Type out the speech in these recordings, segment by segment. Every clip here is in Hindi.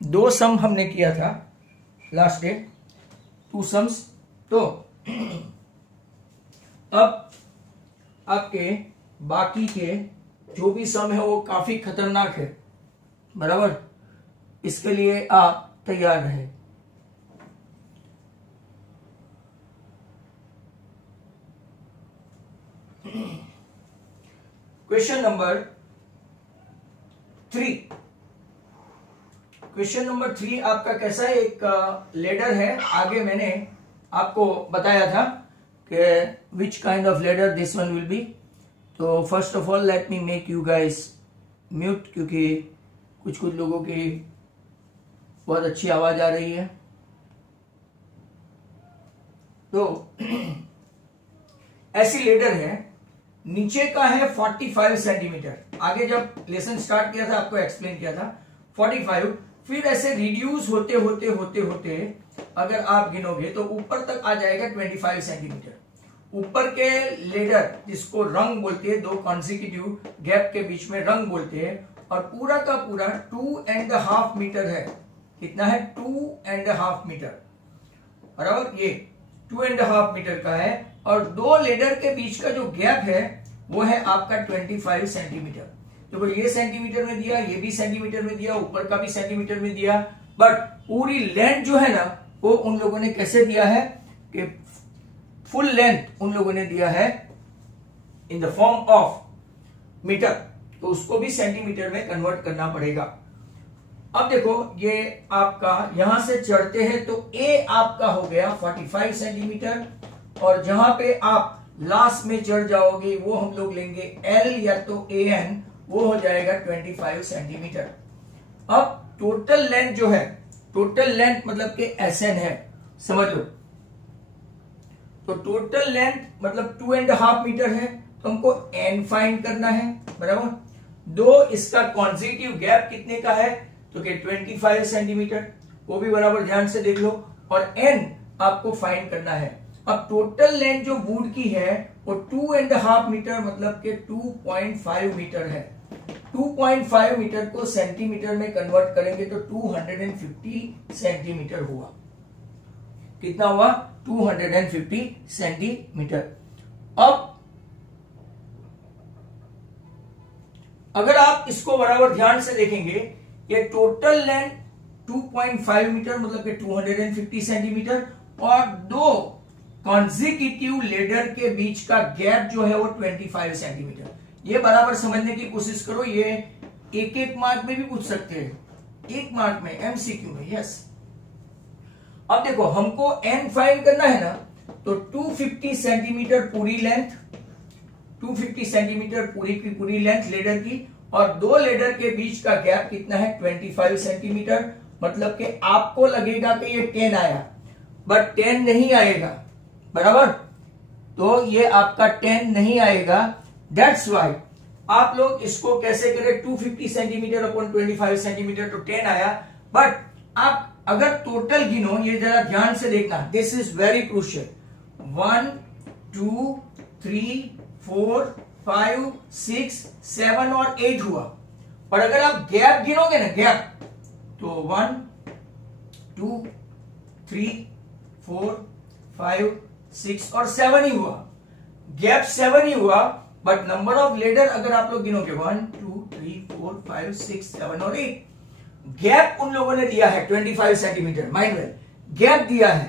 दो सम हमने किया था लास्ट डे, 2 सम्स। तो अब आपके बाकी के जो भी सम है वो काफी खतरनाक है, बराबर। इसके लिए आप तैयार रहे। Question number 3। क्वेश्चन नंबर 3 आपका कैसा है, एक लेडर है। आगे मैंने आपको बताया था कि which kind of ladder this one will be. तो first of all let me make you guys mute, क्योंकि कुछ लोगों की बहुत अच्छी आवाज आ रही है। तो ऐसी लेडर है, नीचे का है 45 सेंटीमीटर। आगे जब लेसन स्टार्ट किया था आपको एक्सप्लेन किया था 45, फिर ऐसे रिड्यूस होते होते होते होते अगर आप गिनोगे तो ऊपर तक आ जाएगा 25 सेंटीमीटर। ऊपर के लेडर जिसको रंग बोलते हैं, 2 कॉन्सिक्यूटिव गैप के बीच में रंग बोलते हैं, और पूरा का पूरा 2.5 मीटर है। कितना है? 2.5 मीटर, बराबर। ये 2.5 मीटर का है, और 2 लेडर के बीच का जो गैप है वो है आपका 25 सेंटीमीटर। तो ये सेंटीमीटर में दिया, ये भी सेंटीमीटर में दिया, ऊपर का भी सेंटीमीटर में दिया, बट पूरी लेंथ जो है ना वो उन लोगों ने कैसे दिया है कि फुल लेंथ उन लोगों ने दिया है in the form of metre, तो उसको भी सेंटीमीटर में कन्वर्ट करना पड़ेगा। अब देखो, ये आपका यहां से चढ़ते हैं तो ए आपका हो गया 45 सेंटीमीटर, और जहां पे आप लास्ट में चढ़ जाओगे वो हम लोग लेंगे एल या तो ए एन, वो हो जाएगा 25 सेंटीमीटर। अब टोटल लेंथ जो है, टोटल लेंथ मतलब कि एस एन है, समझ लो। तो टोटल लेंथ मतलब 2.5 मीटर है, तो हमको एन फाइंड करना है, बराबर। 2 इसका कॉन्जिक्यूटिव गैप कितने का है, तो कि 25 सेंटीमीटर, वो भी बराबर ध्यान से देख लो, और एन आपको फाइंड करना है। अब टोटल लेंथ जो वुड की है वो 2.5 मीटर मतलब के 2.5 मीटर है। 2.5 मीटर को सेंटीमीटर में कन्वर्ट करेंगे तो 250 सेंटीमीटर हुआ। कितना हुआ? 250 सेंटीमीटर। अब अगर आप इसको बराबर ध्यान से देखेंगे, ये टोटल लेंथ 2.5 मीटर मतलब कि 250 सेंटीमीटर, और 2 कॉन्जिक्यूटिव लेडर के बीच का गैप जो है वो 25 सेंटीमीटर। ये बराबर समझने की कोशिश करो, ये एक मार्क में भी पूछ सकते हैं, 1 मार्क में, एमसीक्यू में, यस। अब देखो, हमको एन फाइंड करना है ना, तो 250 सेंटीमीटर पूरी लेंथ, 250 सेंटीमीटर पूरी की पूरी लेंथ लेडर की, और 2 लेडर के बीच का गैप कितना है? 25 सेंटीमीटर। मतलब कि आपको लगेगा कि ये 10 आया, बट 10 नहीं आएगा, बराबर। तो ये आपका 10 नहीं आएगा। दैट्स वाई आप लोग इसको कैसे करें, 250 सेंटीमीटर अपॉन 25 सेंटीमीटर, तो 10 आया। बट आप अगर टोटल गिनो, ये जरा ध्यान से देखना, दिस इज वेरी क्रूशियल। 1 2 3 4 5 6 7 और 8 हुआ। पर अगर आप गैप गिनोगे ना, गैप, तो 1 2 3 4 5 6 और 7 ही हुआ। गैप 7 ही हुआ, बट नंबर ऑफ लेडर अगर आप लोग गिनोगे 1 2 3 4 5 6 7 और 8, गैप उन लोगों ने दिया है 25 सेंटीमीटर। माइंड वेल, गैप दिया है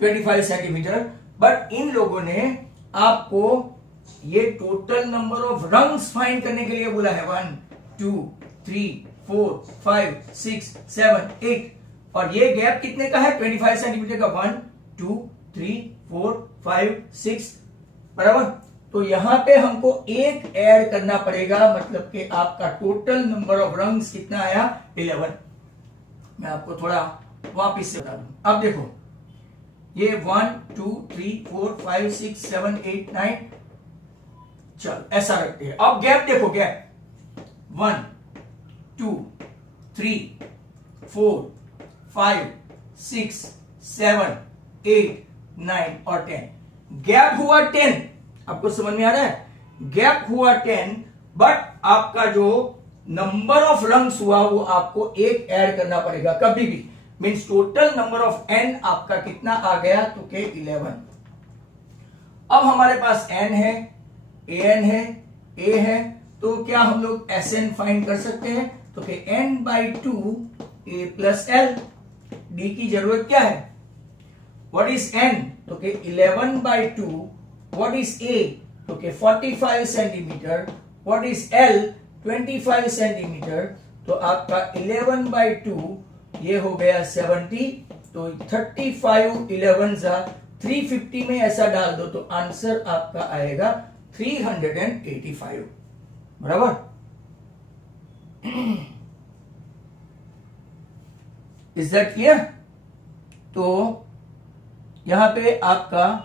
25 सेंटीमीटर, बट इन लोगों ने आपको ये total number of rungs find करने के लिए बोला है 1 2 3 4 5 6 7 8, और ये गैप कितने का है? 25 सेंटीमीटर का। 1 2 3 4 5 6, बराबर। तो यहां पे हमको 1 ऐड करना पड़ेगा, मतलब कि आपका टोटल नंबर ऑफ रंग्स कितना आया? 11। मैं आपको थोड़ा वापिस से बता दूं। अब देखो, ये 1 2 3 4 5 6 7 8 9, चल ऐसा रखते हैं। अब गैप देखो, गैप 1 2 3 4 5 6 7 8 9 और 10। गैप हुआ 10, आपको समझ में आ रहा है? गैप हुआ 10, बट आपका जो नंबर ऑफ रंग्स हुआ वो आपको एक ऐड करना पड़ेगा कभी भी। Means total number of n आपका कितना आ गया, तो के 11। अब हमारे पास n है, an है, a है, तो क्या हम लोग Sn फाइंड कर सकते हैं? तो कि n/2 a plus l। d की जरूरत क्या है? What is n? तो कि 11/2। What is a? तो कि 45 centimetre. What is l? 25 centimetre. तो आपका 11/2 ये हो गया 70। तो 35 11 350 में ऐसा डाल दो तो आंसर आपका आएगा 385। बराबर। Is that clear? तो यहां पे आपका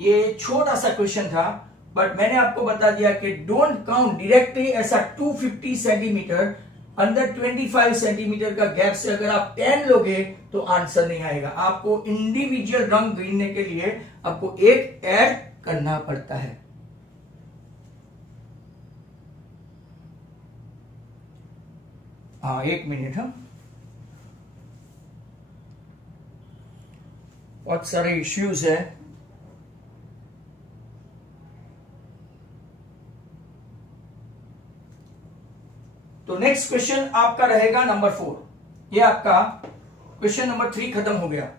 ये छोटा सा क्वेश्चन था, बट मैंने आपको बता दिया कि डोंट काउंट डायरेक्टली ऐसा 250 सेंटीमीटर अंदर 25 सेंटीमीटर का गैप से अगर आप 10 लोगे तो आंसर नहीं आएगा। आपको इंडिविजुअल रंग गिनने के लिए आपको एक ऐड करना पड़ता है। हाँ, 1 मिनट। हम बहुत सारे इश्यूज है। तो नेक्स्ट क्वेश्चन आपका रहेगा नंबर 4। ये आपका क्वेश्चन नंबर 3 खत्म हो गया।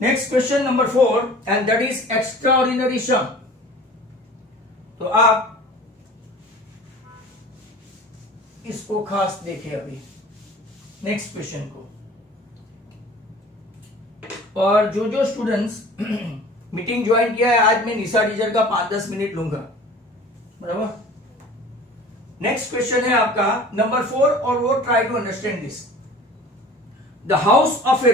Next question number 4 and that is extraordinary sum. तो आप इसको खास देखें अभी नेक्स्ट क्वेश्चन को, और जो स्टूडेंट्स मीटिंग ज्वाइन किया है आज मैं निशा टीचर का 5-10 मिनट लूंगा। बराबर। नेक्स्ट क्वेश्चन है आपका नंबर 4 और वो try to understand this. The house of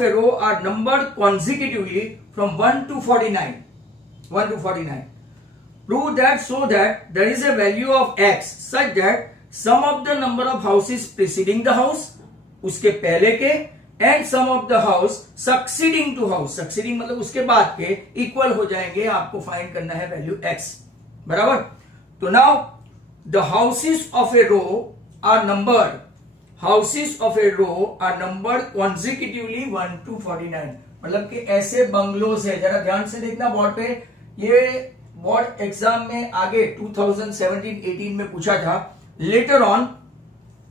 a row are numbered consecutively from 1 to 49. Prove that so that there is a value of x such that sum of the number of houses preceding the house, उसके पहले के, and sum of the house succeeding to house, succeeding मतलब उसके बाद के, इक्वल हो जाएंगे। आपको फाइंड करना है वैल्यू x। बराबर। तो now the houses of a row are numbered consecutively 1 to 49। मतलब कि ऐसे बंगलोज है। जरा ध्यान से देखना बोर्ड पे, ये बोर्ड एग्जाम में आगे 2017-18 में पूछा था। लेटर ऑन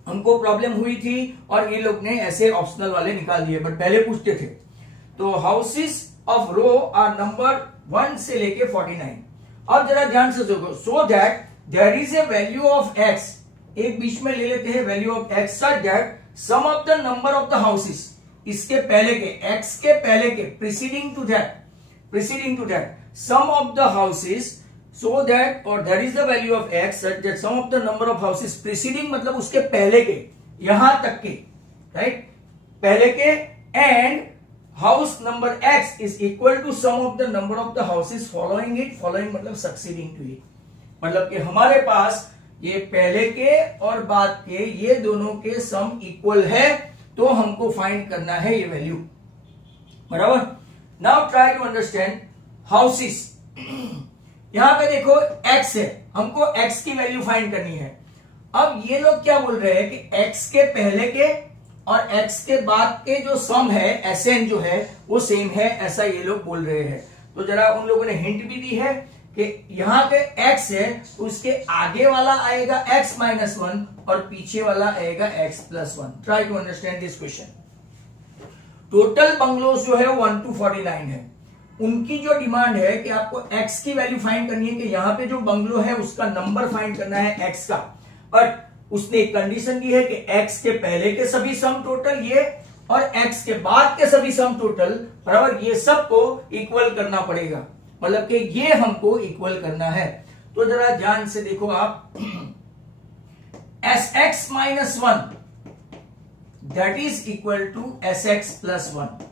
हमको प्रॉब्लम हुई थी और ये लोग ने ऐसे ऑप्शनल वाले निकाल दिए, बट पहले पूछते थे। तो houses of row are number 1 से लेके 49। अब जरा ध्यान से देखो, so that there is a value of x, एक बीच में ले लेते हैं value of x, such that sum of the number of the houses, इसके पहले के, एक्स के पहले के, preceding to that sum of the houses, so that और that is the value of x such that sum of the number of houses preceding मतलब उसके पहले के, यहां तक के, राइट, पहले के, and house number X is equal to sum of the number of the houses following it, following मतलब सक्सीडिंग टू इट। मतलब कि हमारे पास ये पहले के और बाद के ये दोनों के सम इक्वल है, तो हमको फाइंड करना है ये वैल्यू। बराबर। Now try to understand houses. यहां पे देखो x है, हमको x की वैल्यू फाइंड करनी है। अब ये लोग क्या बोल रहे हैं कि x के पहले के और x के बाद के जो सम है, Sn जो है वो सेम है, ऐसा ये लोग बोल रहे हैं। तो जरा उन लोगों ने हिंट भी दी है कि यहां पे x है तो उसके आगे वाला आएगा x माइनस 1 और पीछे वाला आएगा x plus 1। Try to understand this question. Total bungalows जो है 1 to 49 है। उनकी जो डिमांड है कि आपको x की वैल्यू फाइंड करनी है कि यहां पे जो बंगलो है उसका नंबर फाइंड करना है x का, बट उसने एक कंडीशन दी है कि x के पहले के सभी सम टोटल ये और x के बाद के सभी सम टोटल, बराबर, ये सबको इक्वल करना पड़ेगा। मतलब कि ये हमको इक्वल करना है। तो जरा ध्यान से देखो आप, Sx minus 1 that is equal to Sx plus 1।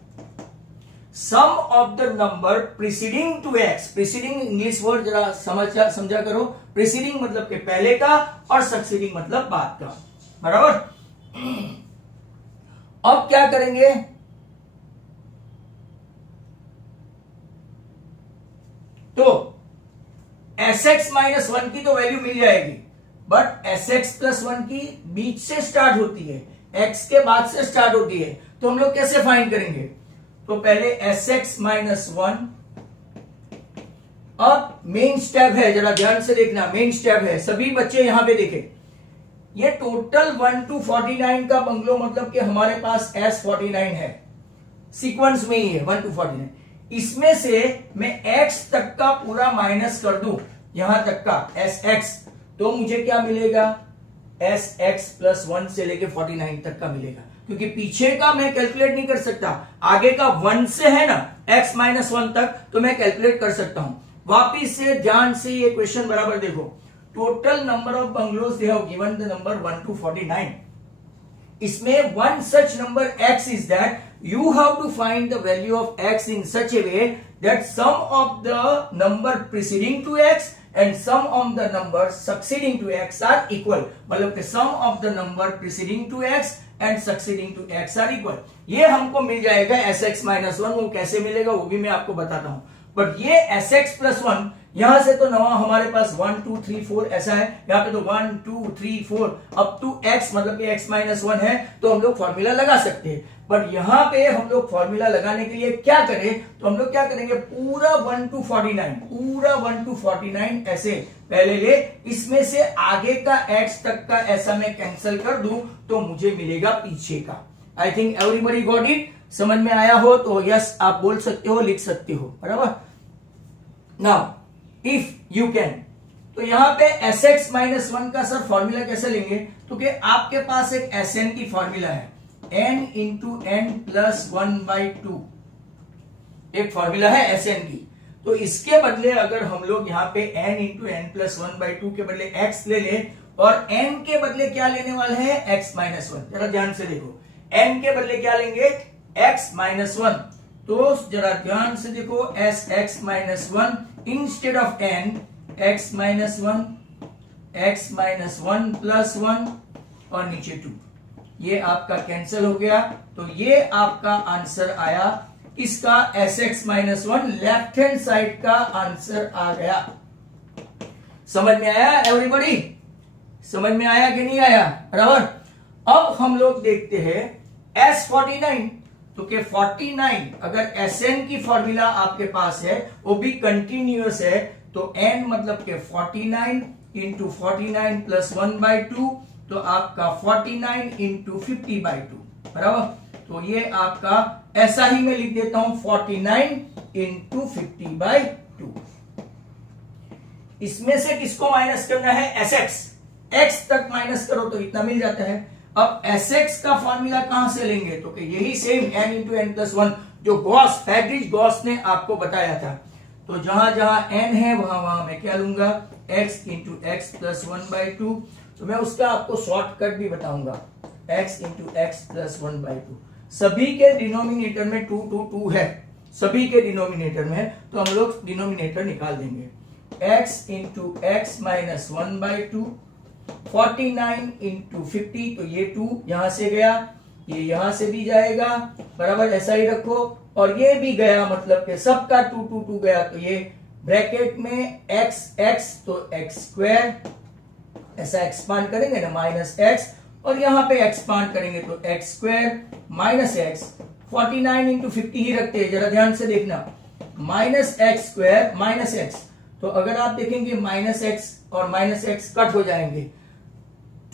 Sum of the number preceding to X. Preceding English word जरा समझा करो। प्रीसीडिंग मतलब के पहले का और सक्सीडिंग मतलब बाद का, बराबर। अब क्या करेंगे, तो Sx माइनस 1 की तो वैल्यू मिल जाएगी, बट Sx प्लस 1 की बीच से स्टार्ट होती है, x के बाद से स्टार्ट होती है, तो हम लोग कैसे फाइंड करेंगे? तो पहले Sx माइनस 1। अब मेन स्टेप है, जरा ध्यान से देखना, मेन स्टेप है, सभी बच्चे यहां पे देखें। ये टोटल 1 to 49 का बंगलो, मतलब कि हमारे पास S49 है, सीक्वेंस में ही है 1 to 49। इसमें से मैं x तक का पूरा माइनस कर दूं, यहां तक का Sx, तो मुझे क्या मिलेगा? Sx प्लस 1 से लेके 49 तक का मिलेगा, क्योंकि पीछे का मैं कैलकुलेट नहीं कर सकता, आगे का 1 से है ना x माइनस 1 तक, तो मैं कैलकुलेट कर सकता हूं। वापिस से ध्यान से ये क्वेश्चन बराबर देखो। Total number of bungalows they have given the number 1 to 49। इसमें one such number x is that you have to find the value of x in such a way that sum of the number preceding to x and sum of the number succeeding to x are equal। मतलब कि sum of the number preceding to x and succeeding to x are equal। ये हमको मिल जाएगा Sx माइनस 1। वो कैसे मिलेगा वो भी मैं आपको बताता हूं, बट ये Sx प्लस 1 यहां से तो नवा हमारे पास 1 2 3 4 ऐसा है, यहाँ पे तो 1 2 3 4 अप टू x, मतलब कि x माइनस 1 है, तो हम लोग फॉर्मूला लगा सकते हैं। बट यहाँ पे हम लोग फॉर्मूला लगाने के लिए क्या करें, तो हम लोग क्या करेंगे, पूरा 1 to 49, पूरा 1 to 49 ऐसे पहले ले, इसमें से आगे का x तक का ऐसा मैं कैंसिल कर दूं, तो मुझे मिलेगा पीछे का। I think everybody got it. समझ में आया हो तो यस आप बोल सकते हो, लिख सकते हो, बराबर। नाउ इफ यू कैन, तो यहां पे Sx माइनस 1 का सर फॉर्मूला कैसे लेंगे, तो कि आपके पास एक Sn की फॉर्मूला है, n इंटू एन प्लस 1/2 एक फॉर्मूला है Sn की। तो इसके बदले अगर हम लोग यहाँ पे n इंटू एन प्लस 1/2 के बदले x ले ले, और n के बदले क्या लेने वाले हैं, x माइनस 1। जरा ध्यान से देखो, n के बदले क्या लेंगे, x माइनस 1। तो जरा ध्यान से देखो, Sx minus 1 instead of n, x minus 1, x minus 1 plus 1 और नीचे 2, ये आपका कैंसिल हो गया। तो ये आपका आंसर आया, इसका Sx minus 1 left hand side का आंसर आ गया। समझ में आया एवरीबॉडी? समझ में आया कि नहीं आया, बराबर। अब हम लोग देखते हैं S49, तो के 49 अगर Sn की फॉर्मूला आपके पास है, वो भी कंटिन्यूअस है, तो n मतलब के 49 इंटू 49 प्लस 1/2, तो आपका 49 इंटू 50/2, बराबर। तो ये आपका ऐसा ही मैं लिख देता हूं, 49 इंटू 50/2। इसमें से किसको माइनस करना है, Sx, x तक माइनस करो तो इतना मिल जाता है। अब Sx का फॉर्मूला कहां से लेंगे, तो कि यही same n into N plus 1 जो गॉस, फैड्रिज गॉस ने आपको बताया था। तो जहां जहां n है वहां वहां मैं क्या लूंगा, x इंटू एक्स प्लस 1/2। तो मैं उसका आपको शॉर्टकट भी बताऊंगा, x इंटू एक्स प्लस 1/2। सभी के डिनोमिनेटर में 2 2 2 है, सभी के डिनोमिनेटर में है, तो हम लोग डिनोमिनेटर निकाल देंगे। x into x minus 1/2, 49 into 50, तो ये 2 यहां से गया, ये यहां से भी जाएगा, बराबर, ऐसा ही रखो। और ये भी गया, मतलब कि सबका 2 2 2 गया, तो ये ब्रैकेट में x x, तो x स्क्वायर, ऐसा एक्सपांड करेंगे ना, माइनस x, और यहां पे एक्सपांड करेंगे तो x square minus x, 49 into 50 ही रखते हैं, जरा ध्यान से देखना, minus X square minus X. तो अगर आप देखेंगे माइनस एक्स और माइनस एक्स कट हो जाएंगे,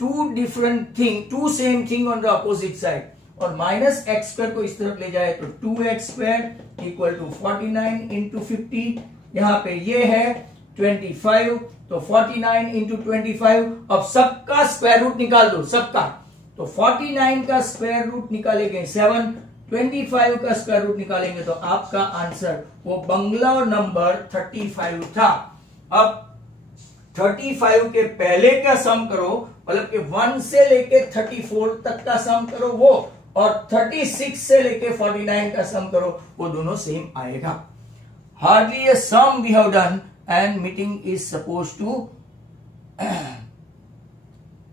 two different thing, two same thing on the opposite side, और माइनस एक्स स्क्वायर को इस तरफ ले जाए तो 2x square equal to 49 into 50, यहाँ पे ये है 25, तो 49 इंटू 25। अब सबका स्क्वायर रूट निकाल दो, सबका, तो 49 का स्क्वायर रूट निकालेंगे 7, 25 का स्क्वायर रूट निकालेंगे तो आपका आंसर वो बंगला नंबर 35 था। अब 35 के पहले का सम करो, मतलब कि 1 से लेके 34 तक का सम करो वो, और 36 से लेके 49 का सम करो, वो दोनों सेम आएगा. Hardly a sum we have done and meeting is suppose to.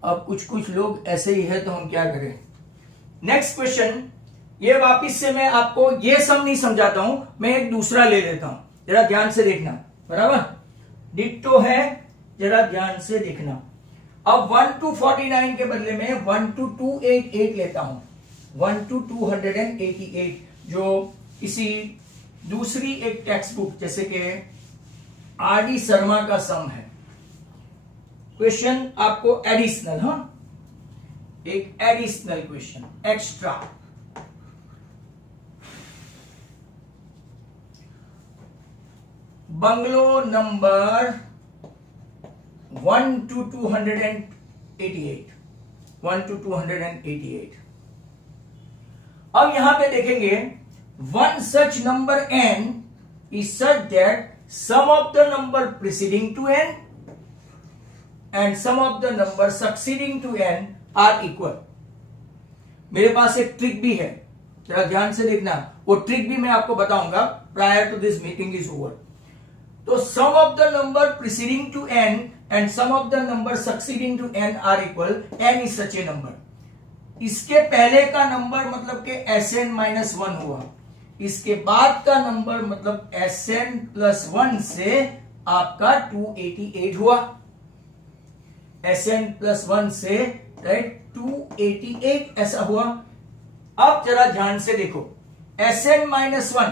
अब कुछ लोग ऐसे ही है तो हम क्या करें. नेक्स्ट क्वेश्चन, ये वापिस से मैं आपको ये सम नहीं समझाता हूं, मैं एक दूसरा ले लेता हूं, जरा ध्यान से देखना. बराबर, डिट्टो है, जरा ध्यान से देखना. अब 1 to 49 के बदले में 1 to 288 लेता हूं. 1 to 288 जो किसी दूसरी एक टेक्स्ट बुक जैसे कि आरडी शर्मा का सम है. क्वेश्चन आपको एडिशनल, हाँ, एक additional question, extra. Bungalow number 1 to 288. 1 to 288. अब यहां पे देखेंगे, one such number n is such that sum of the number preceding to n and sum of the number succeeding to n are equal. मेरे पास एक ट्रिक भी है, जरा ध्यान से देखना. वो ट्रिक भी मैं आपको बताऊंगा prior to this meeting is over. तो sum of the number preceding to n and sum of the number succeeding to n are equal. n is such a number. इसके पहले का नंबर मतलब के Sn-1 हुआ, इसके बाद का नंबर मतलब Sn+1 से आपका 288 हुआ. Sn+1 से राइट 288 ऐसा हुआ. अब जरा ध्यान से देखो, Sn-1,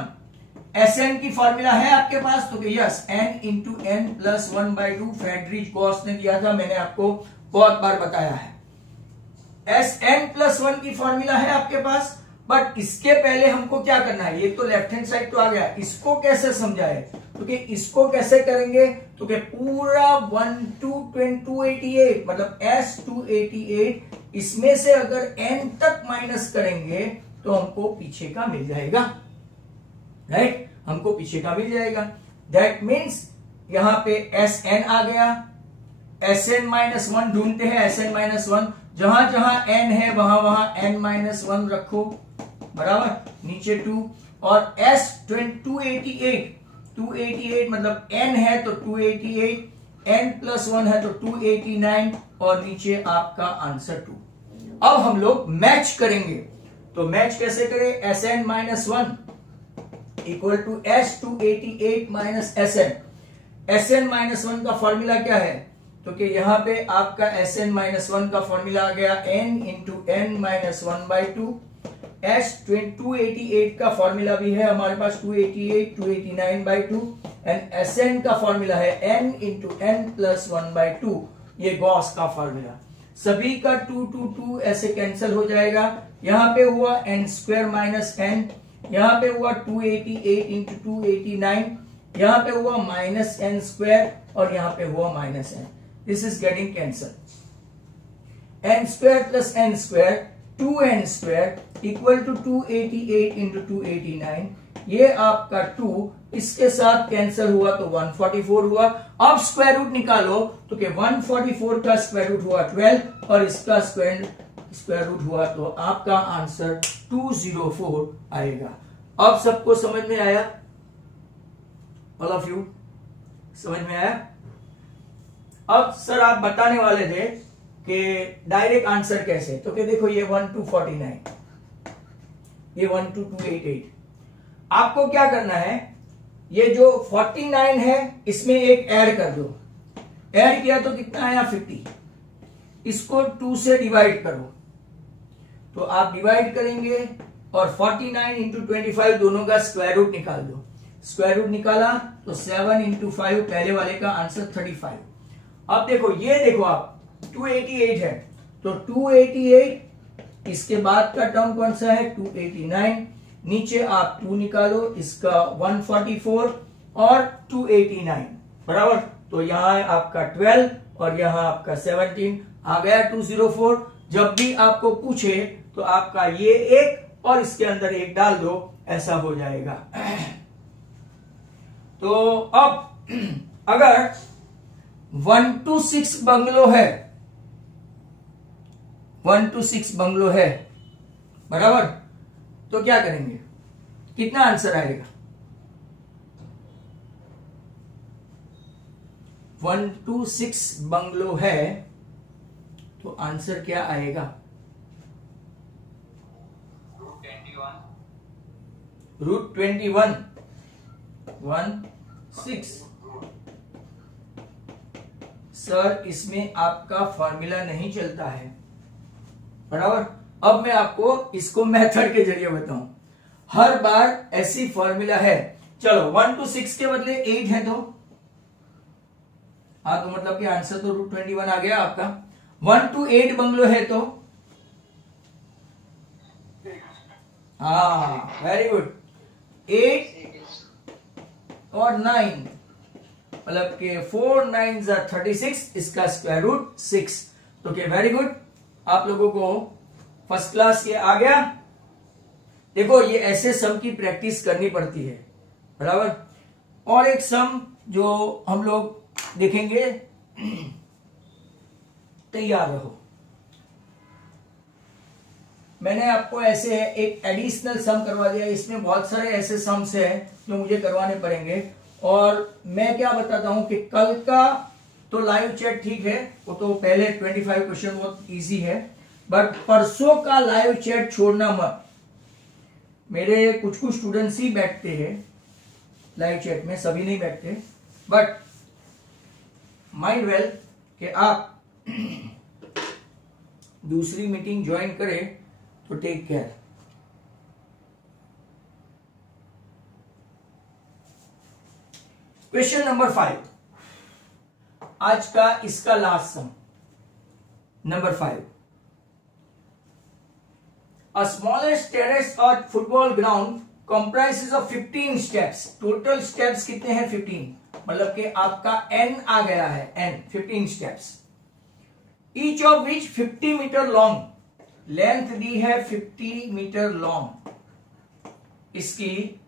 Sn की फॉर्मूला है आपके पास, तो yes, n into n plus 1/2 Friedrich Gauss ने दिया था, मैंने आपको बहुत बार बताया है. Sn+1 की फॉर्मूला है आपके पास, बट इसके पहले हमको क्या करना है, ये तो लेफ्ट हैंड साइड तो आ गया, इसको कैसे समझाए, तो कि इसको कैसे करेंगे, तो कि पूरा 1 to 288 मतलब S288, इसमें से अगर n तक माइनस करेंगे तो हमको पीछे का मिल जाएगा. राइट, हमको पीछे का मिल जाएगा. दैट मीन्स यहां पे Sn आ गया. Sn-1 ढूंढते हैं. Sn-1 जहां जहां n है वहां वहां n-1 रखो. बराबर, नीचे 2 और S288 मतलब n है तो 288, n+1 है तो 289 और नीचे आपका आंसर 2. अब हम लोग मैच करेंगे, तो मैच कैसे करें. Sn-1 equal to S288 minus Sn. Sn-1 का फॉर्मूला क्या है, तो कि यहां पे आपका Sn-1 का फॉर्मूला आ गया n इंटू n-1/2. S288 का फॉर्मूला भी है हमारे पास 289/2 एंड Sn का फॉर्मूला है n इंटू n+1/2. ये गॉस का फॉर्मूला. सभी का 2 to 2 ऐसे कैंसिल हो जाएगा. यहां पे हुआ n² माइनस n, यहां पे हुआ 288 इंटू 289, यहां पे हुआ -n² और यहां पे हुआ -n. This is getting cancel. n² plus n² 2n² equal to 288 into 289. ये आपका 2 इसके साथ कैंसिल हुआ तो 144 हुआ. अब स्क्वायर रूट निकालो, तो कि 144 का स्क्वायर रूट हुआ 12 और इसका स्क्वायर रूट हुआ तो आपका आंसर 204 आएगा. अब सबको समझ में आया? ऑल ऑफ यू समझ में आया? अब सर आप बताने वाले थे कि डायरेक्ट आंसर कैसे, तो कि देखो ये 1 to 49, ये 1 to 288. आपको क्या करना है, ये जो 49 है इसमें एक ऐड कर दो. ऐड किया तो कितना आया 50. इसको 2 से डिवाइड करो, तो आप डिवाइड करेंगे और 49 इंटू 25 दोनों का स्क्वायर रूट निकाल दो. स्क्वायर रूट निकाला तो 7 इंटू 5 पहले वाले का आंसर 35. अब देखो, ये देखो आप 288 है तो 288 इसके बाद का टर्म कौन सा है 289. नीचे आप 2 निकालो, इसका 144 और 289 बराबर, तो यहां है आपका 12 और यहां आपका 17 आ गया 204. जब भी आपको पूछे तो आपका ये एक और इसके अंदर एक डाल दो, ऐसा हो जाएगा. तो अब अगर 1 to 6 बंगलो है, 1 to 6 बंगलो है, बराबर। तो क्या करेंगे, कितना आंसर आएगा? 126 बंगलो है, तो आंसर क्या आएगा? √21 16। सर इसमें आपका फॉर्मूला नहीं चलता है, बराबर। अब मैं आपको इसको मेथड के जरिए बताऊं। हर बार ऐसी फॉर्मूला है। चलो 1 to 6 के बदले 8 है, तो हाँ, तो मतलब कि आंसर तो √21 आ गया आपका। 1 to 8 बंगलो है तो हाँ, वेरी गुड। 8 और 9 मतलब कि 4 9 36, इसका स्क्वायर रूट 6। तो क्या, वेरी गुड, आप लोगों को फर्स्ट क्लास ये आ गया। देखो ये ऐसे सम की प्रैक्टिस करनी पड़ती है, बराबर। और एक सम जो हम लोग देखेंगे, तैयार रहो। मैंने आपको ऐसे एक एडिशनल सम करवा दिया। इसमें बहुत सारे ऐसे सम्स हैं जो मुझे करवाने पड़ेंगे। और मैं क्या बताता हूं कि कल का तो लाइव चैट ठीक है, वो तो पहले 25 क्वेश्चन बहुत इजी है, बट परसों का लाइव चैट छोड़ना मत। मेरे कुछ कुछ स्टूडेंट्स ही बैठते हैं लाइव चैट में, सभी नहीं बैठते, बट माइंड वेल कि आप दूसरी मीटिंग ज्वाइन करें तो टेक केयर। क्वेश्चन नंबर 5, आज का इसका last sum. Number 5, a smallest terrace और football ground comprises of 15 steps. Total steps कितने हैं? 15, मतलब कि आपका n आ गया है, n 15 steps. Each of which 50 metre long, length दी है 50 मीटर लॉन्ग। इसकी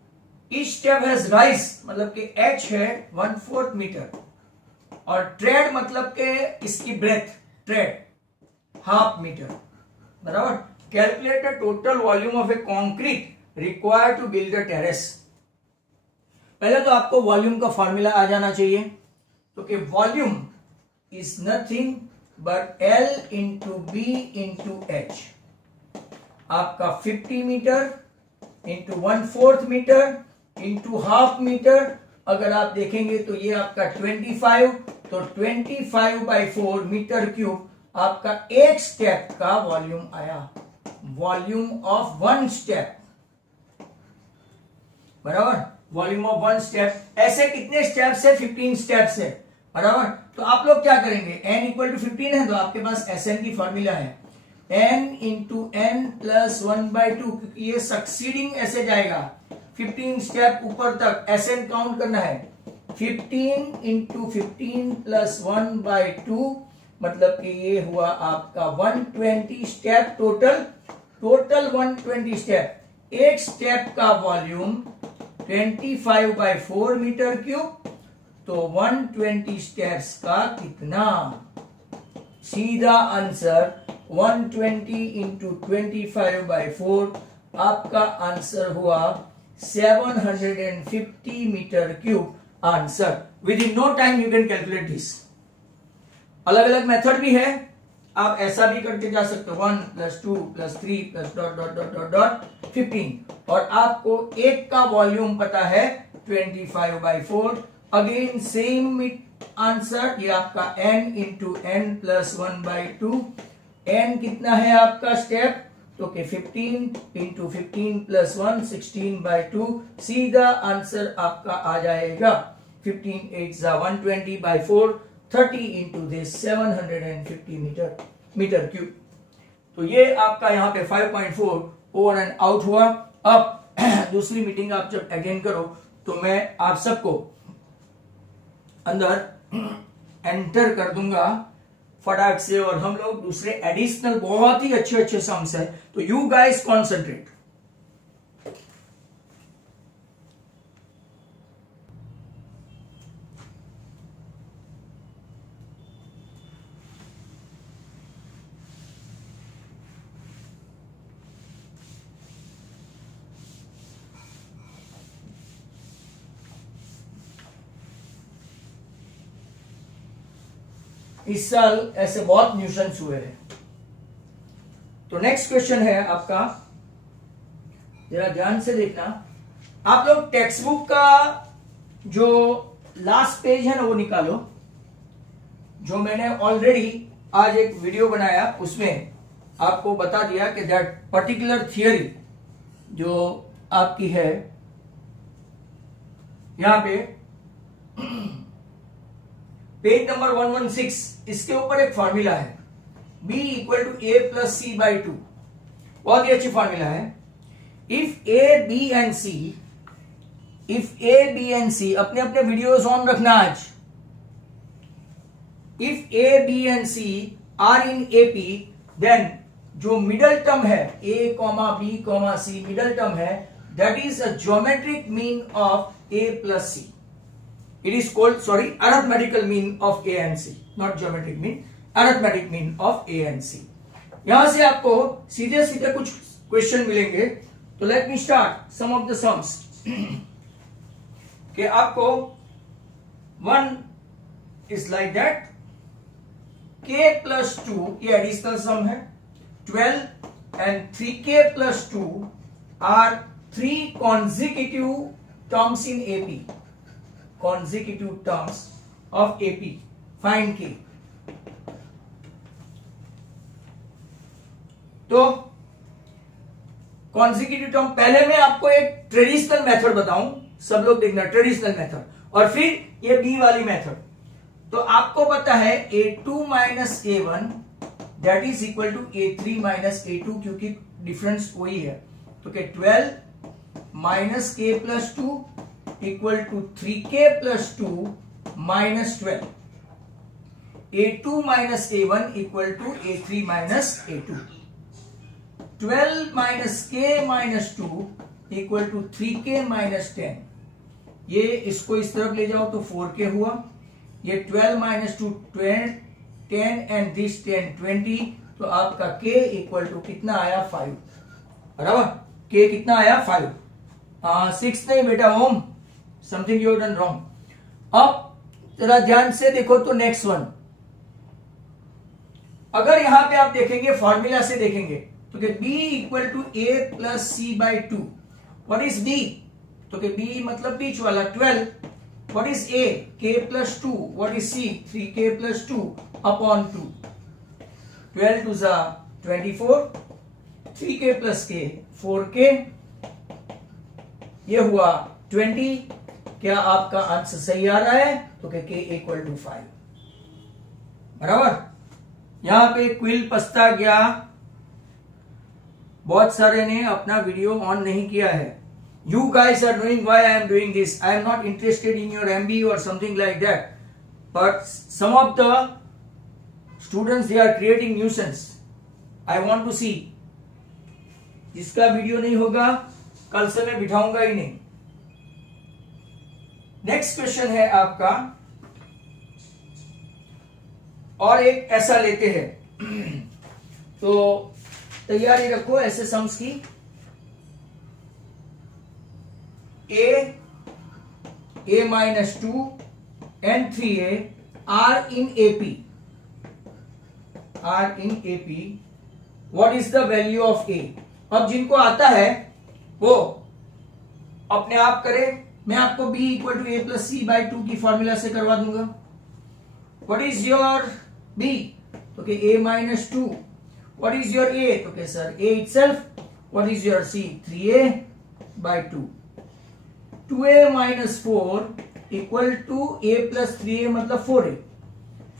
ईच स्टेप हैज राइज, मतलब कि h है 1/4 मीटर, और ट्रेड मतलब कि इसकी ब्रेथ, ट्रेड 1/2 मीटर, बराबर। Calculate the total volume of a concrete required to build a terrace. पहले तो आपको वॉल्यूम का फॉर्मूला आ जाना चाहिए। तो कि volume is nothing but L into B into H। आपका 50 metre into 1/4 metre into 1/2 metre. अगर आप देखेंगे तो ये आपका 25, तो 25/4 मीटर क्यूब आपका एक स्टेप का वॉल्यूम आया, वॉल्यूम ऑफ 1 स्टेप, बराबर। Volume of 1 step. ऐसे कितने स्टेप्स है? 15 स्टेप्स है, बराबर। तो आप लोग क्या करेंगे, n इक्वल टू 15 है, तो आपके पास Sn की फॉर्मूला है n इंटू n प्लस 1/2, क्योंकि ये सक्सीडिंग ऐसे जाएगा 15 स्टेप ऊपर तक। Sn काउंट करना है 15 इंटू 15 प्लस 1/2, मतलब कि ये हुआ आपका 120 स्टेप टोटल। Total 120 step. एक स्टेप का वॉल्यूम 25/4 मीटर क्यूब, तो 120 स्टेप्स का कितना? सीधा आंसर 120 इंटू 25/4, आपका आंसर हुआ 750 metre cube answer. Within no time you can calculate this. अलग अलग मेथड भी है, आप ऐसा भी करके जा सकते हो, 1 + 2 + 3 + dot dot dot dot dot 15, और आपको एक का वॉल्यूम पता है 25/4। अगेन सेम आंसर, ये आपका n into n plus 1/2। n कितना है आपका स्टेप? तो के 15 इंटू 15 प्लस 1 16/2। सीधा आंसर आपका आ जाएगा 15 8 120/4, 30 इंटू दिस 750 मीटर क्यूब। तो ये आपका यहाँ पे 5.4 ओवर एंड आउट हुआ। अब दूसरी मीटिंग आप जब अगेन करो तो मैं आप सबको अंदर एंटर कर दूंगा फटाक से, और हम लोग दूसरे एडिशनल बहुत ही अच्छे अच्छे सम्स है, तो यू गाइस कॉन्सेंट्रेट। इस साल ऐसे बहुत न्यूसेंस हुए हैं। तो नेक्स्ट क्वेश्चन है आपका, जरा ध्यान से देखना। आप लोग टेक्स्ट बुक का जो लास्ट पेज है ना वो निकालो, जो मैंने ऑलरेडी आज एक वीडियो बनाया उसमें आपको बता दिया कि दैट पर्टिकुलर थियरी जो आपकी है यहां पे पेज नंबर 116, इसके ऊपर एक फॉर्मूला है B equal to A plus C by 2। बहुत ही अच्छी फॉर्मूला है। If A, B and C अपने अपने वीडियोस ऑन रखना आज। If A, B and C are in AP, then जो मिडल टर्म है A, B, C middle term है, that is a geometric mean of A plus C। It is called, arithmetical mean of A and C, not geometric mean, arithmetic mean of A and C। यहां से आपको सीधे सीधे कुछ क्वेश्चन मिलेंगे। तो let me start some of the sums. कि आपको one is like that, K plus 2 ये एडिशनल सम है, 12 and 3K plus 2 are 3 consecutive terms in AP, consecutive terms of AP, find K। तो consecutive term, पहले मैं आपको एक ट्रेडिशनल मेथड बताऊं, सब लोग देखना ट्रेडिशनल मेथड, और फिर ये बी वाली मेथड। तो आपको पता है A2 minus A1 that is equal to A3 minus A2, क्योंकि डिफरेंस वही है। तो क्या 12 minus K plus 2 equal to 3K plus 2 minus 12। A2 minus A1 equal to A3 minus A2। 12 minus K minus 2 equal to 3K minus 10। ये इसको इस तरफ ले जाओ तो 4K हुआ। ये 12 माइनस 2 10 एंड दिस 10 20। तो आपका K इक्वल टू कितना आया 5, बराबर। K कितना आया 5, 6 नहीं बेटा ओम, समथिंग यू डन रॉन्ग। अब जरा ध्यान से देखो तो नेक्स्ट वन, अगर यहां पे आप देखेंगे फॉर्मूला से देखेंगे तो कि B equal to A plus C by 2। What is B? तो कि B मतलब बीच वाला 12। What is A? K plus 2। What is C? 3K plus 2 upon 2। 12 two 24, 3K plus K 4K, ये हुआ 20। क्या आपका आंसर सही आ रहा है? तो K इक्वल टू 5, बराबर। यहां पे क्विल पछता गया, बहुत सारे ने अपना वीडियो ऑन नहीं किया है। You guys are knowing why I am doing this. I am not interested in your MB or something like that. But some of the students, they are creating nuisance. I want to see. जिसका वीडियो नहीं होगा कल से मैं बिठाऊंगा ही नहीं। नेक्स्ट क्वेश्चन है आपका, और एक ऐसा लेते हैं। तो तैयारी रखो ऐसे सम्स की। A minus 2 and 3A are in AP. What is the value of A? अब जिनको आता है वो अपने आप करें, मैं आपको B equal to A plus C by 2 की फॉर्मूला से करवा दूंगा। What is your B? तो कि A minus 2। What is your A? तो कि sir A itself। What is your C? 3A by 2। 2A minus 4 equal to A plus 3A मतलब 4A।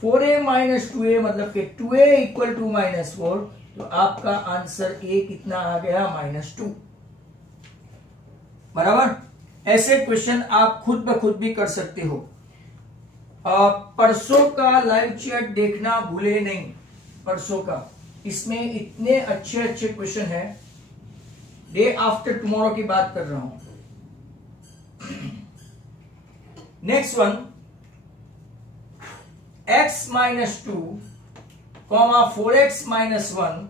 4A माइनस 2A मतलब कि 2A इक्वल टू माइनस 4। तो आपका आंसर A कितना आ गया? -2, बराबर। ऐसे क्वेश्चन आप खुद ब खुद भी कर सकते हो। परसों का लाइव चैट देखना भूले नहीं, परसों का, इसमें इतने अच्छे अच्छे क्वेश्चन हैं। डे आफ्टर टुमारो की बात कर रहा हूं। Next one, x minus 2, 4x minus 1,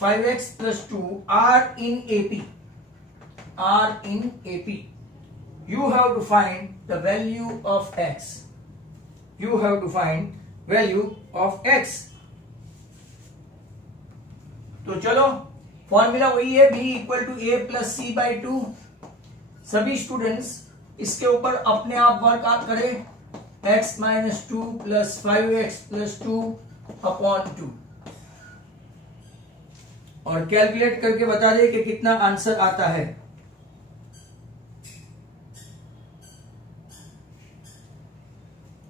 5x plus 2 are in AP। You have to find the value of x. You have to find value of x। तो चलो फॉर्मूला वही है, b equal to a plus C by two. सभी स्टूडेंट्स इसके ऊपर अपने आप वर्कआउट करें। x minus two plus 5x plus 2 upon 2 और कैलकुलेट करके बता दे कि कितना आंसर आता है।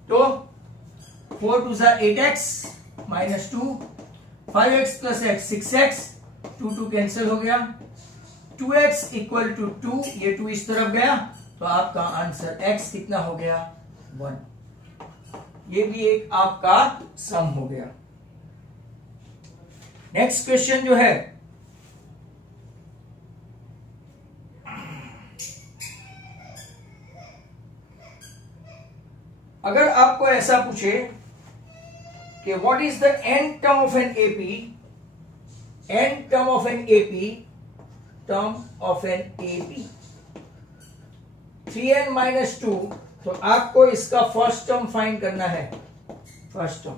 तो 4 टू सा 8x minus 2, 5x plus x 6x, 2 cancel हो गया, 2x इक्वल टू 2, ये 2 इस तरफ गया तो आपका आंसर x कितना हो गया 1। ये भी एक आपका सम हो गया। नेक्स्ट क्वेश्चन जो है, अगर आपको ऐसा पूछे कि what is the n term of an AP, n term of an AP, term of an AP 3n minus 2, तो आपको इसका फर्स्ट टर्म फाइंड करना है। फर्स्ट टर्म,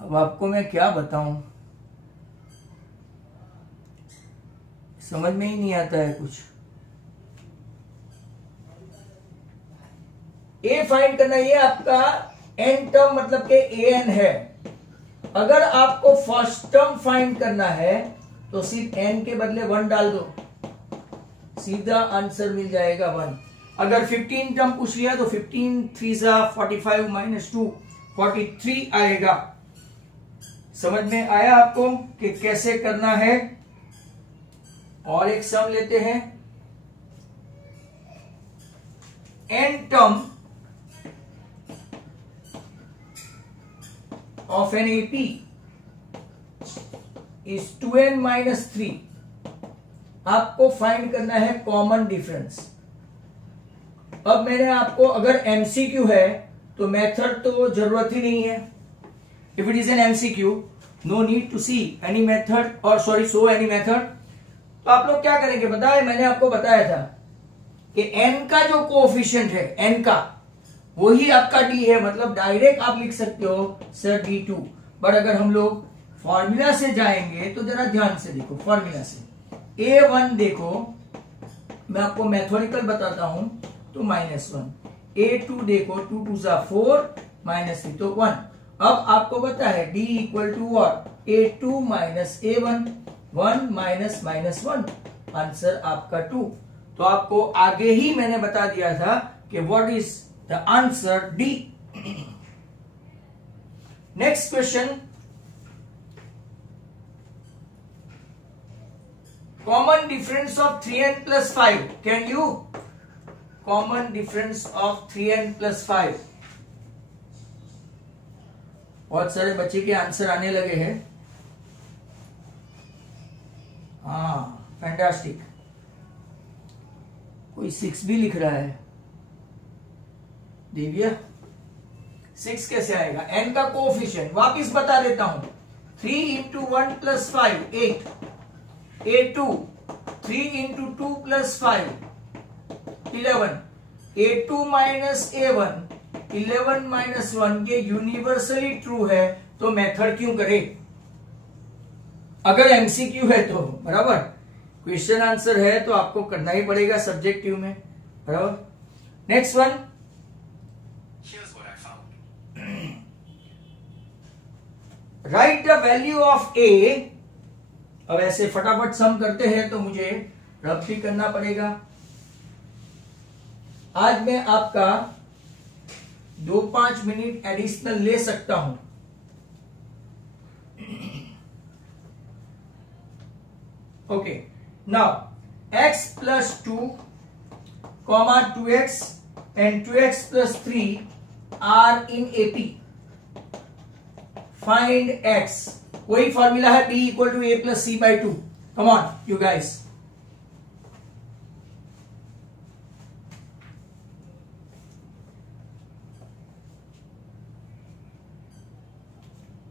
अब आपको मैं क्या बताऊं, समझ में ही नहीं आता है कुछ। ए फाइंड करना, ये आपका एन टर्म मतलब के एन है। अगर आपको फर्स्ट टर्म फाइंड करना है तो सिर्फ एन के बदले 1 डाल दो, सीधा आंसर मिल जाएगा 1। अगर 15 टर्म पूछ लिया तो 15 3 सा 45 माइनस 2 43 आएगा। समझ में आया आपको कि कैसे करना है। और एक सम लेते हैं, n term of an AP is 2n minus 3। आपको फाइंड करना है कॉमन डिफरेंस। अब मैंने आपको, अगर एमसीक्यू है तो मेथड तो जरूरत ही नहीं है। If it is an MCQ no need to see any method और शो एनी मेथड। तो आप लोग क्या करेंगे बताए, मैंने आपको बताया था कि n का जो कोएफिशिएंट है n का, वही आपका d है। मतलब डायरेक्ट आप लिख सकते हो सर d2, बट अगर हम लोग फॉर्मूला से जाएंगे तो जरा ध्यान से देखो। फॉर्मूला से a1 देखो, मैं आपको मैथोडिकल बताता हूं तो -1, a2 देखो 2 2 सा 4 -3 तो 1। अब आपको पता है d equal to what, a2 minus a1, 1 minus -1, answer आपका 2। तो आपको आगे ही मैंने बता दिया था कि what is the answer d। Next question, common difference of 3n plus 5, can you? Common difference of 3n plus 5। बहुत सारे बच्चे के आंसर आने लगे हैं। हाँ फैंटास्टिक, कोई 6 भी लिख रहा है। देविया 6 कैसे आएगा? n का कोएफिशिएंट वापिस बता देता हूं, 3 into 1 plus 5 8, a2 3 into 2 plus 5 11, a2 minus a1 11 minus 1। ये यूनिवर्सली ट्रू है तो मेथड क्यों करे? अगर एमसीक्यू है तो बराबर, क्वेश्चन आंसर है तो आपको करना ही पड़ेगा सब्जेक्टिव में, बराबर। Next one, right the value of a. अब ऐसे फटाफट सम करते हैं तो मुझे रब भी करना पड़ेगा। आज मैं आपका 2-5 मिनट एडिशनल ले सकता हूं। Okay, now x plus 2 comma 2x and 2x plus 3 are in AP. Find x, वही फॉर्मूला है b equal to a plus C by 2। Come on you guys.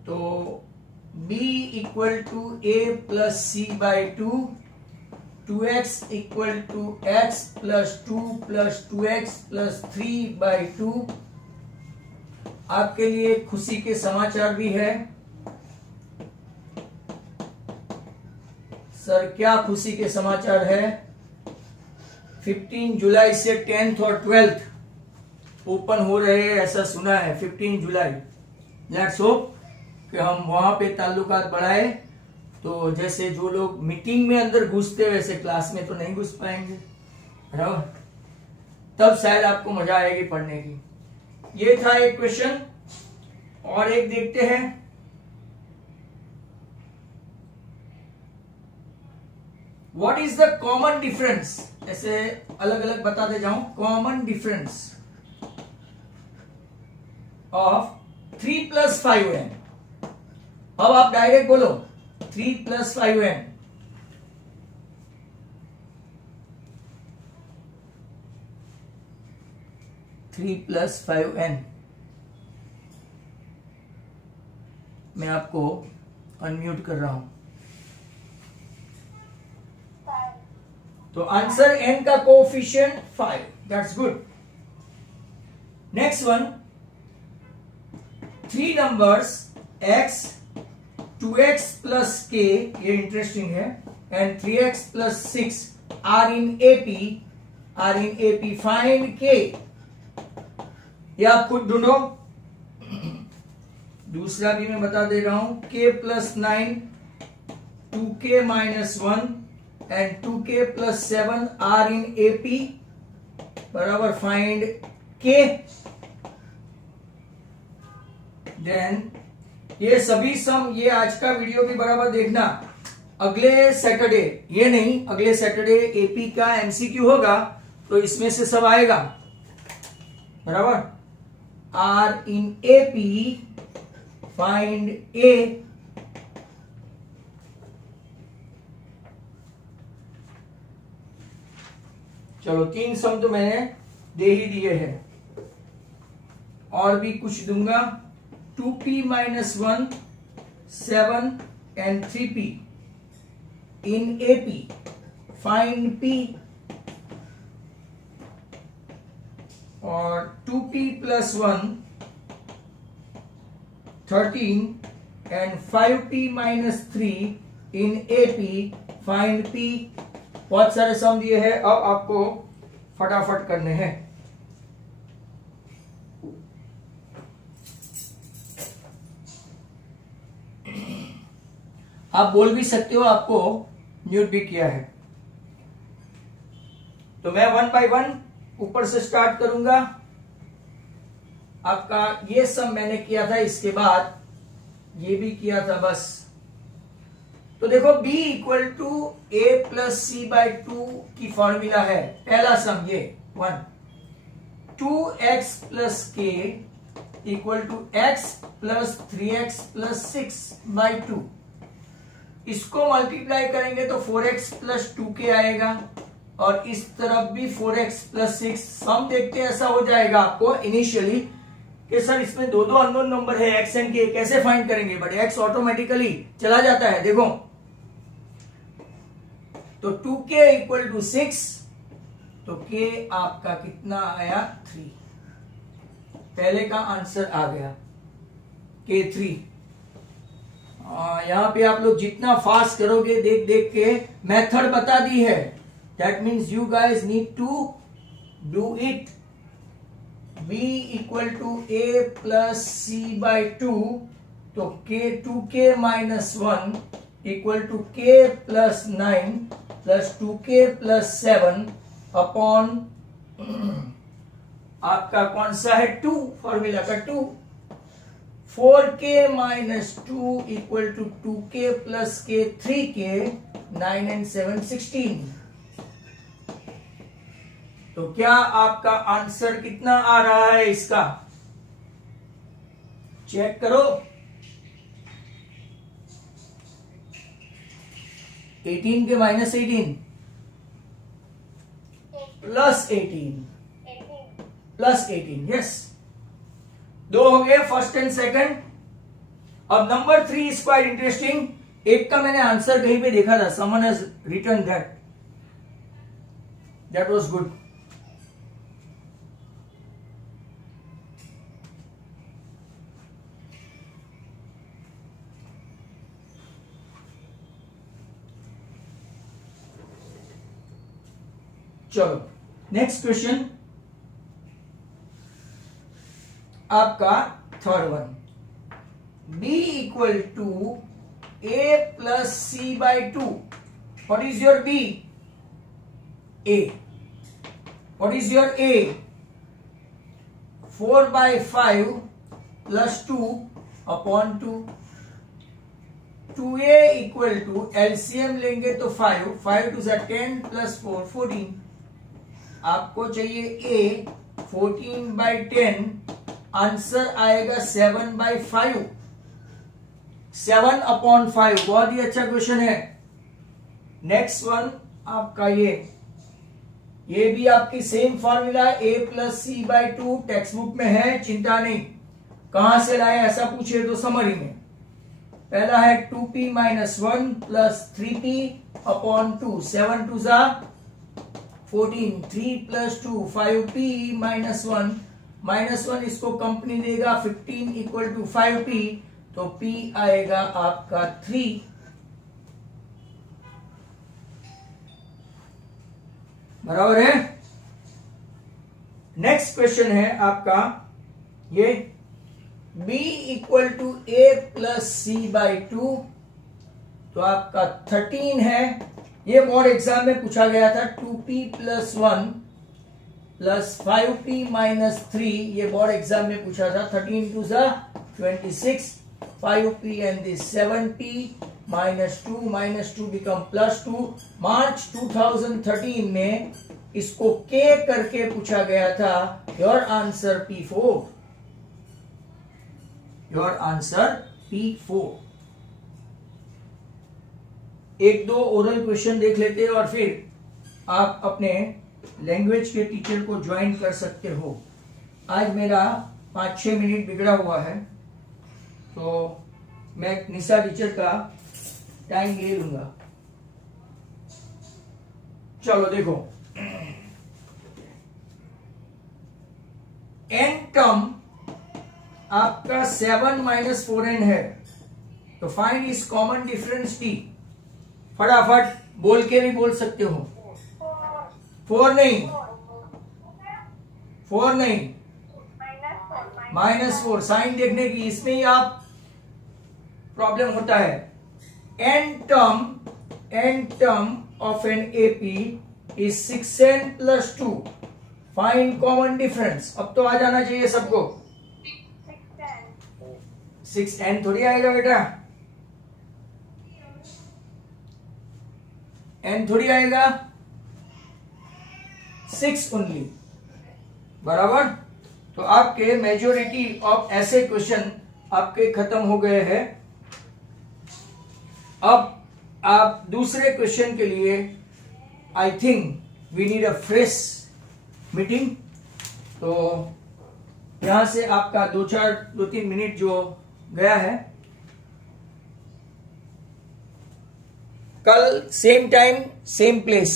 तो b equal to a plus C by 2 2x equal to x plus 2 plus 2x plus 3/2। आपके लिए खुशी के समाचार भी है। सर क्या खुशी के समाचार है? 15 जुलाई से 10th और 12th ओपन हो रहे हैं, ऐसा सुना है। 15 जुलाई। लेट्स होप कि हम वहां पे ताल्लुकात बढ़ाए। तो जैसे जो लोग मीटिंग में अंदर घुसते वैसे क्लास में तो नहीं घुस पाएंगे, बराबर। तब शायद आपको मजा आएगी पढ़ने की। ये था एक क्वेश्चन। और एक देखते हैं। What is the common difference? ऐसे अलग अलग बताते जाऊं। Common difference of 3 + 5n। अब आप डायरेक्ट बोलो 3 + 5n। मैं आपको अनम्यूट कर रहा हूं। तो आंसर n का coefficient 5। That's good. Next one, 3 numbers x, 2x plus k, ये इंटरेस्टिंग है, and 3x plus 6 are in AP. Find k। ये आप खुद ढूंढो। दूसरा भी मैं बता दे रहा हूं। k plus 9, 2k minus 1 and 2k plus 7 are in AP बराबर फाइंड k। देन ये सभी सम, ये आज का वीडियो भी बराबर देखना। अगले सैटरडे, ये नहीं, अगले सैटरडे एपी का एमसीक्यू होगा तो इसमें से सब आएगा, बराबर। आर इन एपी फाइंड ए। चलो 3 सम तो मैंने दे ही दिए हैं, और भी कुछ दूंगा। 2p minus 1, 7 and 3p in AP find p। और 2p plus 1, 13 and 5p minus 3 in AP find p। बहुत सारे सम दिए हैं, अब आपको फटाफट करने हैं। आप बोल भी सकते हो, आपको म्यूट भी किया है। तो मैं 1 बाय 1 ऊपर से स्टार्ट करूंगा। आपका ये सब मैंने किया था, इसके बाद ये भी किया था बस। तो देखो b equal to a plus c/2 की फॉर्मूला है। पहला सम ये 1, 2x plus k equal to x plus 3x plus 6/2। इसको मल्टीप्लाई करेंगे तो 4x प्लस 2k आएगा, और इस तरफ भी 4x प्लस 6। सम देखते हैं, ऐसा हो जाएगा आपको इनिशियली कि सर इसमें दो अननोन नंबर है x एंड k, कैसे फाइंड करेंगे? बट x ऑटोमेटिकली चला जाता है। देखो तो 2k इक्वल टू 6, तो k आपका कितना आया? 3। पहले का आंसर आ गया k 3। यहां पे आप लोग जितना फास्ट करोगे, देख देख के मेथड बता दी है। That means you guys need to do it. b equal to a plus c/2, तो k 2k minus 1 equal to k plus 9 plus 2k plus 7 upon आपका कौन सा है? 2, फॉर्मूला का 2। 4k minus 2 equal to 2k plus k 3k, 9 and 7 16। तो क्या आपका आंसर कितना आ रहा है इसका? चेक करो। 18 के माइनस 18 प्लस 18 प्लस 18, यस। 2 हो गए फर्स्ट एंड सेकंड। अब नंबर 3 इज क्वाइट इंटरेस्टिंग। एक का मैंने आंसर कहीं पे देखा था, someone has written that that was good. चलो नेक्स्ट क्वेश्चन आपका third one. b equal to a plus c by 2। What is your b? a। What is your a? 4 by 5 plus 2 upon 2। 2a equal to LCM लेंगे तो 5 5 टू 10 प्लस 4 14। आपको चाहिए a 14 बाई 10, आंसर आएगा 7 बाई 5, 7 अपॉन 5। बहुत ही अच्छा क्वेश्चन है। नेक्स्ट वन आपका ये भी आपकी same formula a plus C by 2 textbook में है, चिंता नहीं। कहां से लाए ऐसा पूछे तो समरी में। पहला है 2p minus 1 plus 3p upon 2। 7 two 14, 3 plus 2 5p minus 1 इसको कंपनी देगा 15 इक्वल टू 5p, तो p आएगा आपका 3। बराबर है। नेक्स्ट क्वेश्चन है आपका ये b equal to a plus C by 2, तो आपका 13 है। ये बोर्ड एग्जाम में पूछा गया था। 2p plus 1 plus 5p minus 3, ये बोर्ड एग्जाम में पूछा था। 13 two 26, 5p and this 7p minus 2 become plus 2। March 2013 में इसको k करके पूछा गया था। Your answer P4। Your answer P4। एक दो ओरल क्वेश्चन देख लेते हैं और फिर आप अपने लैंग्वेज के टीचर को ज्वाइन कर सकते हो। आज मेरा 5-6 मिनट बिगड़ा हुआ है, तो मैं निशा टीचर का टाइम ले लूंगा। चलो देखो, n टर्म आपका 7 माइनस 4n है, तो फाइंड इस कॉमन डिफरेंस t। फटाफट बोल के भी बोल सकते हो। 4 नहीं, -4 साइन देखने की, इसमें ही आप प्रॉब्लम होता है। n term of an AP is 6n plus 2। Find common difference. अब तो आ जाना चाहिए सबको। 6n थोड़ी आएगा बेटा, n थोड़ी आएगा, 6 ओनली। बराबर। तो आपके मेजोरिटी ऑफ ऐसे क्वेश्चन आपके खत्म हो गए हैं। अब आप दूसरे क्वेश्चन के लिए I think we need a fresh meeting. तो यहां से आपका 2-3 मिनट जो गया है, कल सेम टाइम सेम प्लेस